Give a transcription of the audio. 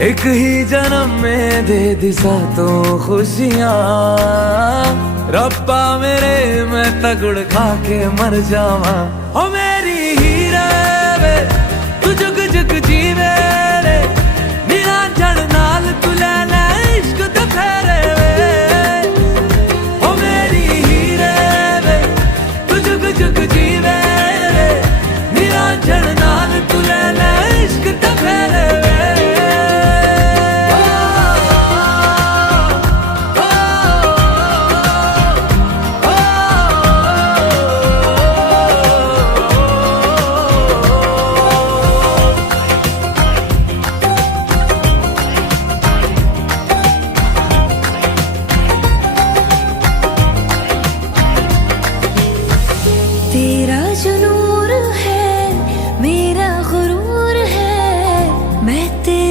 एक ही जन्म में दे दिशा तो खुशियां। रब्बा मेरे मैं तगड़ खा के मर जावा।